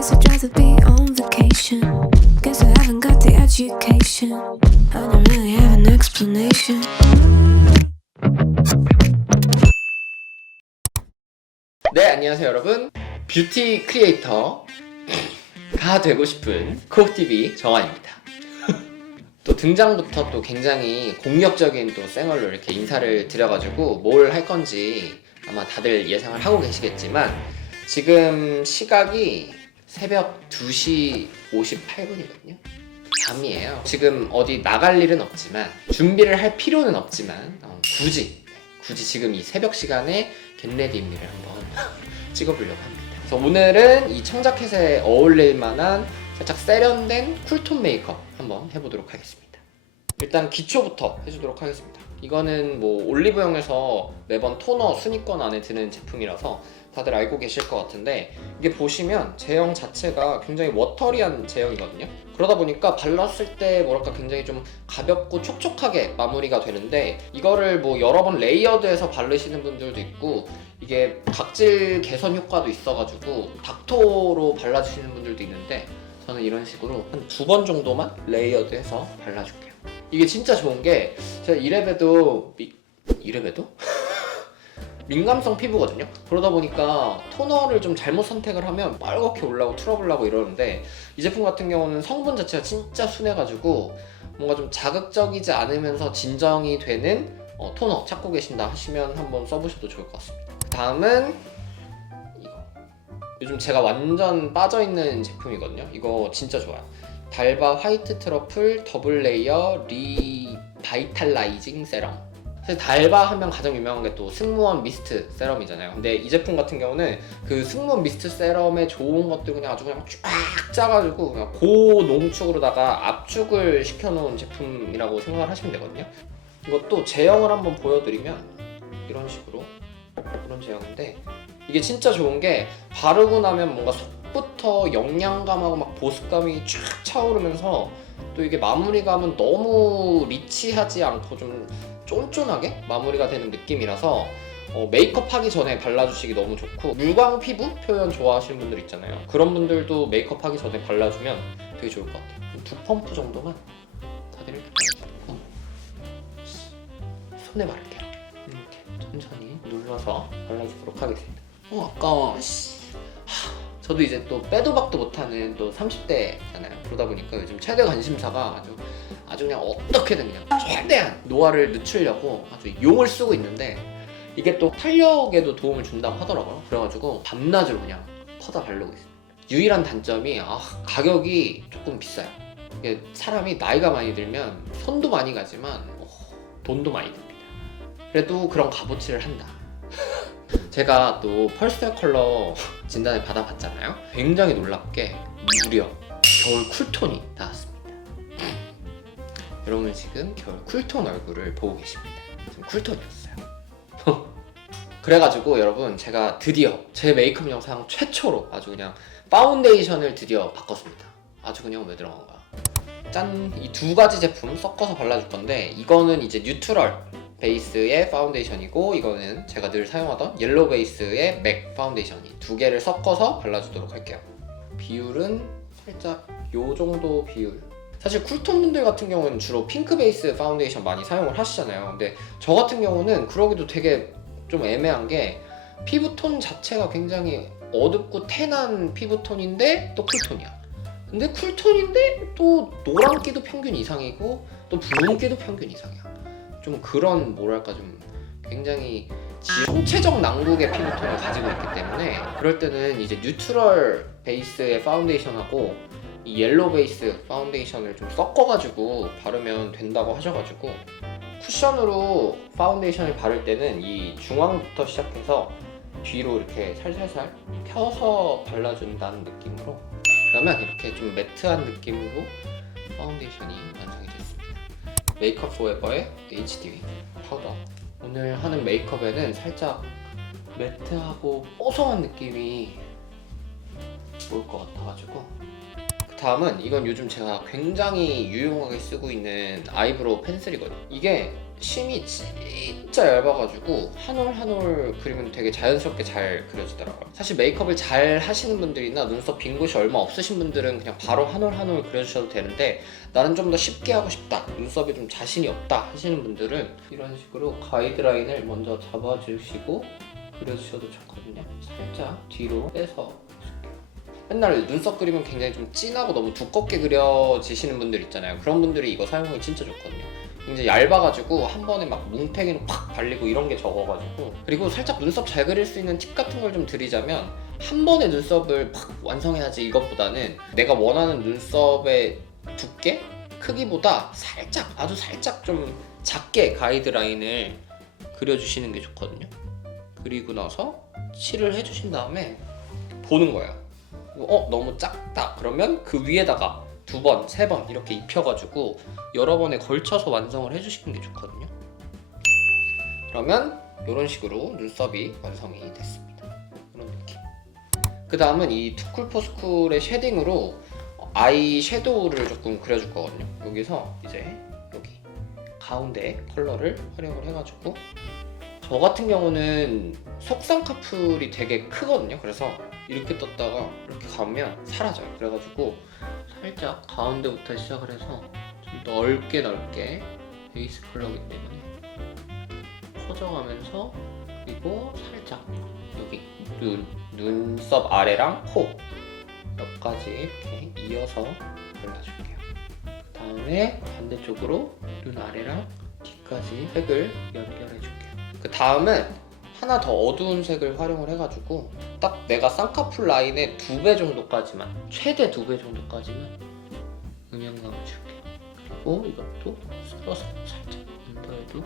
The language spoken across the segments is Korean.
Guess I'd rather be on vacation. Guess I haven't got the education. I don't really have an explanation. 네, 안녕하세요 여러분. 뷰티 크리에이터가 되고 싶은 코어TV 정환입니다. 또 등장부터 또 굉장히 공격적인 또 쌩얼로 이렇게 인사를 드려가지고 뭘 할 건지 아마 다들 예상을 하고 계시겠지만, 지금 시각이 새벽 2시 58분이거든요. 밤이에요. 지금 어디 나갈 일은 없지만, 준비를 할 필요는 없지만 굳이 지금 이 새벽 시간에 겟레디미를 한번 찍어보려고 합니다. 그래서 오늘은 이 청자켓에 어울릴 만한 살짝 세련된 쿨톤 메이크업 한번 해보도록 하겠습니다. 일단 기초부터 해주도록 하겠습니다. 이거는 뭐 올리브영에서 매번 토너 순위권 안에 드는 제품이라서 다들 알고 계실 것 같은데, 이게 보시면 제형 자체가 굉장히 워터리한 제형이거든요. 그러다 보니까 발랐을 때 뭐랄까 굉장히 좀 가볍고 촉촉하게 마무리가 되는데, 이거를 뭐 여러 번 레이어드해서 바르시는 분들도 있고, 이게 각질 개선 효과도 있어가지고 닥토로 발라주시는 분들도 있는데, 저는 이런 식으로 한 2번 정도만 레이어드해서 발라줄게요. 이게 진짜 좋은 게, 제가 이래봬도 민감성 피부거든요. 그러다 보니까 토너를 좀 잘못 선택을 하면 빨갛게 올라오고 트러블 나고 이러는데, 이 제품 같은 경우는 성분 자체가 진짜 순해가지고 뭔가 좀 자극적이지 않으면서 진정이 되는 토너 찾고 계신다 하시면 한번 써보셔도 좋을 것 같습니다. 다음은 이거, 요즘 제가 완전 빠져있는 제품이거든요. 이거 진짜 좋아요. 달바 화이트 트러플 더블 레이어 리바이탈라이징 세럼. 사실 달바 하면 가장 유명한 게 또 승무원 미스트 세럼이잖아요. 근데 이 제품 같은 경우는 그 승무원 미스트 세럼에 좋은 것들 그냥 아주 그냥 쫙 짜가지고 그냥 고농축으로다가 압축을 시켜놓은 제품이라고 생각을 하시면 되거든요. 이것도 제형을 한번 보여드리면 이런 식으로, 이런 제형인데, 이게 진짜 좋은 게 바르고 나면 뭔가 속부터 영양감하고 막 보습감이 쫙 차오르면서, 또 이게 마무리감은 너무 리치하지 않고 좀 쫀쫀하게 마무리가 되는 느낌이라서 메이크업 하기 전에 발라주시기 너무 좋고, 물광 피부 표현 좋아하시는 분들 있잖아요. 그런 분들도 메이크업 하기 전에 발라주면 되게 좋을 것 같아요. 2펌프 정도만 다들 이렇게 발라주고 손에 바를게요. 이렇게 천천히 눌러서 발라주도록 하겠습니다. 아까워. 저도 이제 또 빼도 박도 못하는 또 30대잖아요. 그러다 보니까 요즘 최대 관심사가 아주 그냥 어떻게든 그냥 최대한 노화를 늦추려고 아주 용을 쓰고 있는데, 이게 또 탄력에도 도움을 준다고 하더라고요. 그래가지고 밤낮으로 그냥 퍼다 바르고 있습니다. 유일한 단점이 가격이 조금 비싸요. 이게 사람이 나이가 많이 들면 손도 많이 가지만 돈도 많이 듭니다. 그래도 그런 값어치를 한다. 제가 또 퍼스널 컬러 진단을 받아봤잖아요. 굉장히 놀랍게 무려 겨울 쿨톤이 나왔습니다. 여러분 지금 겨울 쿨톤 얼굴을 보고 계십니다. 지금 쿨톤이었어요. 그래가지고 여러분, 제가 드디어 제 메이크업 영상 최초로 아주 그냥 파운데이션을 드디어 바꿨습니다. 아주 그냥 왜 들어간 거야. 짠! 이 2가지 제품 섞어서 발라줄 건데, 이거는 이제 뉴트럴 베이스의 파운데이션이고, 이거는 제가 늘 사용하던 옐로우 베이스의 맥 파운데이션이 2개를 섞어서 발라주도록 할게요. 비율은 살짝 요 정도 비율. 사실 쿨톤 분들 같은 경우는 주로 핑크 베이스 파운데이션 많이 사용을 하시잖아요. 근데 저 같은 경우는 그러기도 되게 좀 애매한 게, 피부톤 자체가 굉장히 어둡고 텐한 피부톤인데 또 쿨톤이야. 근데 쿨톤인데 또 노란기도 평균 이상이고 또 붉은기도 평균 이상이야. 좀 그런 뭐랄까 좀 굉장히 총체적 난국의 피부톤을 가지고 있기 때문에, 그럴 때는 이제 뉴트럴 베이스의 파운데이션하고 이 옐로우 베이스 파운데이션을 좀 섞어가지고 바르면 된다고 하셔가지고, 쿠션으로 파운데이션을 바를 때는 이 중앙부터 시작해서 뒤로 이렇게 살살살 펴서 발라준다는 느낌으로, 그러면 이렇게 좀 매트한 느낌으로 파운데이션이 완성이 됐습니다. 메이크업 포에버의 HDV 파우더. 오늘 하는 메이크업에는 살짝 매트하고 뽀송한 느낌이 올 것 같아가지고, 다음은 이건 요즘 제가 굉장히 유용하게 쓰고 있는 아이브로우 펜슬이거든요. 이게 심이 진짜 얇아가지고 한 올 한 올 그리면 되게 자연스럽게 잘 그려지더라고요. 사실 메이크업을 잘 하시는 분들이나 눈썹 빈 곳이 얼마 없으신 분들은 그냥 바로 한 올 한 올 그려주셔도 되는데, 나는 좀 더 쉽게 하고 싶다, 눈썹에 좀 자신이 없다 하시는 분들은 이런 식으로 가이드라인을 먼저 잡아주시고 그려주셔도 좋거든요. 살짝 뒤로 빼서. 맨날 눈썹 그리면 굉장히 좀 진하고 너무 두껍게 그려지시는 분들 있잖아요. 그런 분들이 이거 사용하기 진짜 좋거든요. 굉장히 얇아가지고 한 번에 막 뭉탱이로 팍 발리고 이런 게 적어가지고. 그리고 살짝 눈썹 잘 그릴 수 있는 팁 같은 걸 좀 드리자면, 한 번에 눈썹을 팍 완성해야지 이것보다는 내가 원하는 눈썹의 두께? 크기보다 살짝, 아주 살짝 좀 작게 가이드라인을 그려주시는 게 좋거든요. 그리고 나서 칠을 해주신 다음에 보는 거예요. 너무 작다 그러면 그 위에다가 2번, 3번 이렇게 입혀가지고 여러 번에 걸쳐서 완성을 해주시는 게 좋거든요. 그러면 이런 식으로 눈썹이 완성이 됐습니다. 이런 느낌. 그 다음은 이 투쿨포스쿨의 쉐딩으로 아이 섀도우를 조금 그려줄 거거든요. 여기서 이제 여기 가운데 컬러를 활용을 해가지고, 저 같은 경우는 속쌍꺼풀이 되게 크거든요. 그래서 이렇게 떴다가 이렇게 가면 사라져요. 그래가지고 살짝 가운데부터 시작을 해서 좀 넓게 베이스 컬러이기 때문에 퍼져가면서, 그리고 살짝 여기 눈썹 아래랑 코 옆까지 이렇게 이어서 발라줄게요. 그 다음에 반대쪽으로 눈 아래랑 뒤까지 색을 연결해줄게요. 그 다음은 하나 더 어두운 색을 활용을 해가지고 딱 내가 쌍꺼풀 라인의 2배 정도까지만, 최대 2배 정도까지만 음영감을 줄게요. 그리고 이것도 썰어서 살짝 언더에도.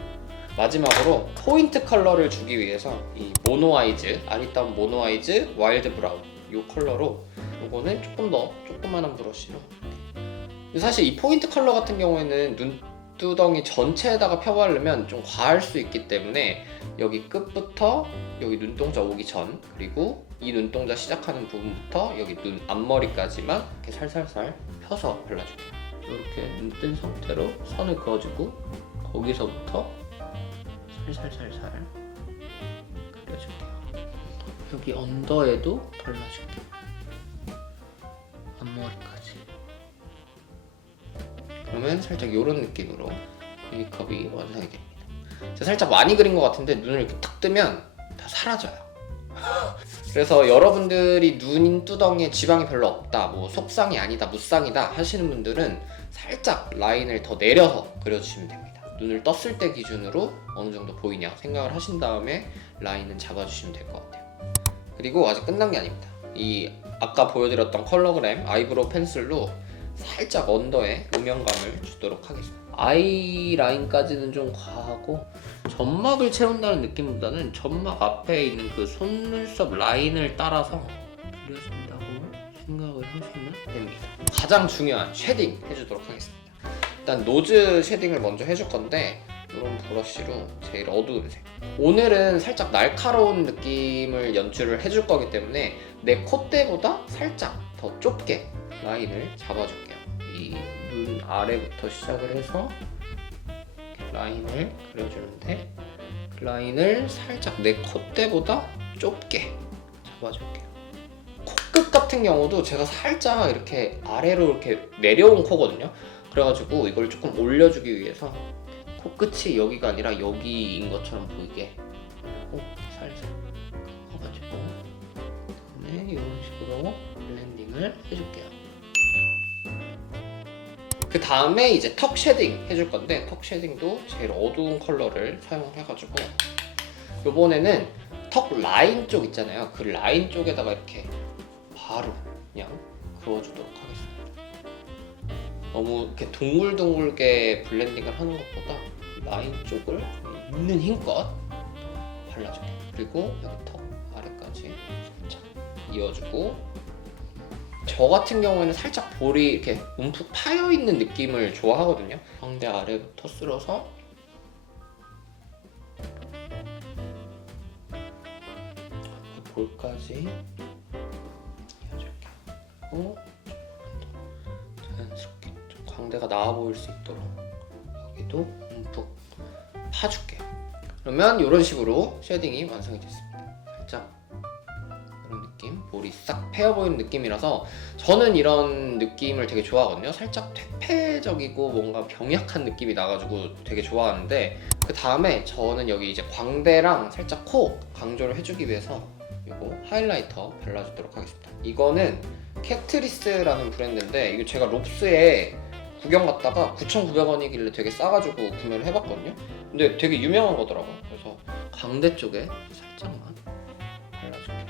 마지막으로 포인트 컬러를 주기 위해서 이 모노아이즈, 아리따운 모노아이즈 와일드 브라운 이 컬러로, 요거는 조금 더 조그만한 브러쉬로. 사실 이 포인트 컬러 같은 경우에는 눈두덩이 전체에다가 펴바르면 좀 과할 수 있기 때문에 여기 끝부터 여기 눈동자 오기 전, 그리고 이 눈동자 시작하는 부분부터 여기 눈 앞머리까지만 이렇게 살살살 펴서 발라줄게요. 이렇게 눈 뜬 상태로 선을 그어주고 거기서부터 살살살살 그려줄게요. 여기 언더에도 발라줄게요. 앞머리까지. 그러면 살짝 이런 느낌으로 메이크업이 완성이 됩니다. 제가 살짝 많이 그린 것 같은데 눈을 이렇게 탁 뜨면 다 사라져요. 그래서 여러분들이 눈두덩이에 지방이 별로 없다, 뭐 속쌍이 아니다, 무쌍이다 하시는 분들은 살짝 라인을 더 내려서 그려주시면 됩니다. 눈을 떴을 때 기준으로 어느 정도 보이냐 생각을 하신 다음에 라인은 잡아주시면 될 것 같아요. 그리고 아직 끝난 게 아닙니다. 이 아까 보여드렸던 컬러그램 아이브로우 펜슬로 살짝 언더에 음영감을 주도록 하겠습니다. 아이 라인까지는 좀 과하고, 점막을 채운다는 느낌보다는 점막 앞에 있는 그 속눈썹 라인을 따라서 그려준다고 생각을 하시면 됩니다. 가장 중요한 쉐딩 해주도록 하겠습니다. 일단 노즈 쉐딩을 먼저 해줄 건데, 이런 브러쉬로 제일 어두운 색. 오늘은 살짝 날카로운 느낌을 연출을 해줄 거기 때문에 내 콧대보다 살짝 더 좁게 라인을 잡아줄게요. 이 눈 아래부터 시작을 해서 라인을 그려주는데, 그 라인을 살짝 내 콧대보다 좁게 잡아줄게요. 코끝 같은 경우도 제가 살짝 이렇게 아래로 이렇게 내려온 코거든요. 그래가지고 이걸 조금 올려주기 위해서 코끝이 여기가 아니라 여기인 것처럼 보이게 살살 해가지고, 네, 이런 식으로 블렌딩을 해줄게요. 그 다음에 이제 턱 쉐딩 해줄 건데, 턱 쉐딩도 제일 어두운 컬러를 사용을 해가지고, 요번에는 턱 라인 쪽 있잖아요. 그 라인 쪽에다가 이렇게 바로 그냥 그어주도록 하겠습니다. 너무 이렇게 둥글둥글게 블렌딩을 하는 것보다 라인 쪽을 있는 힘껏 발라줄게요. 그리고 여기 턱 아래까지 살짝 이어주고, 저 같은 경우에는 살짝 볼이 이렇게 움푹 파여있는 느낌을 좋아하거든요. 광대 아래부터 쓸어서 볼까지 이어줄게요. 그리고 자연스럽게 좀 광대가 나와 보일 수 있도록 여기도 움푹 파줄게요. 그러면 이런 식으로 쉐딩이 완성이 됐습니다. 살짝 이런 느낌, 볼이 싹 패여 보이는 느낌이라서 저는 이런 느낌을 되게 좋아하거든요. 살짝 퇴폐적이고 뭔가 병약한 느낌이 나가지고 되게 좋아하는데, 그 다음에 저는 여기 이제 광대랑 살짝 코 강조를 해주기 위해서 이거 하이라이터 발라주도록 하겠습니다. 이거는 캣트리스라는 브랜드인데, 이거 제가 롭스에 구경 갔다가 9,900원이길래 되게 싸가지고 구매를 해봤거든요. 근데 되게 유명한 거더라고요. 그래서 광대 쪽에 살짝만 발라줄게요.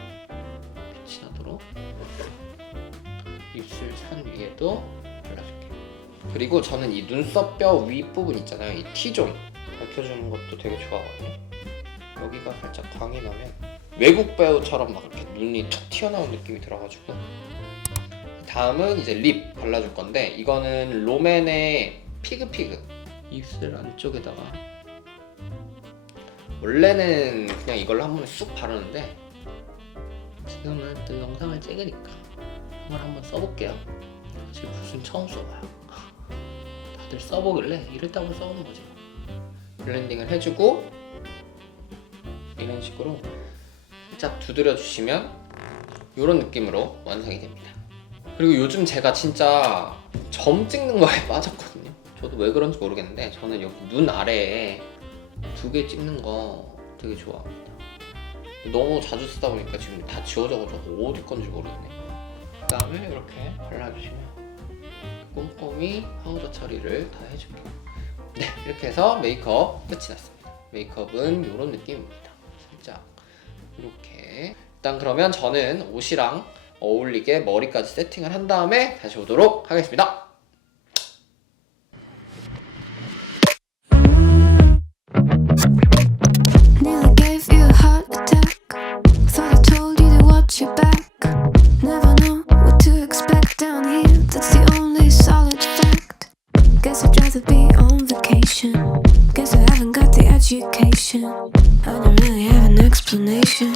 빛이 나도록. 입술 산 위에도 발라줄게요. 그리고 저는 이 눈썹뼈 윗부분 있잖아요. 이 T존 밝혀주는 것도 되게 좋아하거든요. 여기가 살짝 광이 나면 외국 배우처럼 막 이렇게 눈이 툭 튀어나온 느낌이 들어가지고. 다음은 이제 립 발라줄 건데, 이거는 롬앤의 피그피그. 입술 안쪽에다가 원래는 그냥 이걸로 한 번에 쑥 바르는데 지금은 또 영상을 찍으니까 이걸 한번 써볼게요. 지금 무슨 처음 써봐요. 다들 써보길래 이랬다고 써보는 거지. 블렌딩을 해주고 이런 식으로 살짝 두드려 주시면 이런 느낌으로 완성이 됩니다. 그리고 요즘 제가 진짜 점 찍는 거에 빠졌거든요. 저도 왜 그런지 모르겠는데 저는 여기 눈 아래에 2개 찍는 거 되게 좋아합니다. 너무 자주 쓰다 보니까 지금 다 지워져가지고 어디 건지 모르겠네요. 그 다음에 이렇게 발라주시면 꼼꼼히 파우더 처리를 다 해줄게요. 네, 이렇게 해서 메이크업 끝이 났습니다. 메이크업은 이런 느낌입니다. 살짝 이렇게. 일단 그러면 저는 옷이랑 어울리게 머리까지 세팅을 한 다음에 다시 오도록 하겠습니다. Nearly gave you a heart attack. Thought I told you to watch your back. Never know what to expect down here. That's the only solid fact. Guess I'd rather be on vacation. Guess I haven't got the education. I don't really have an explanation.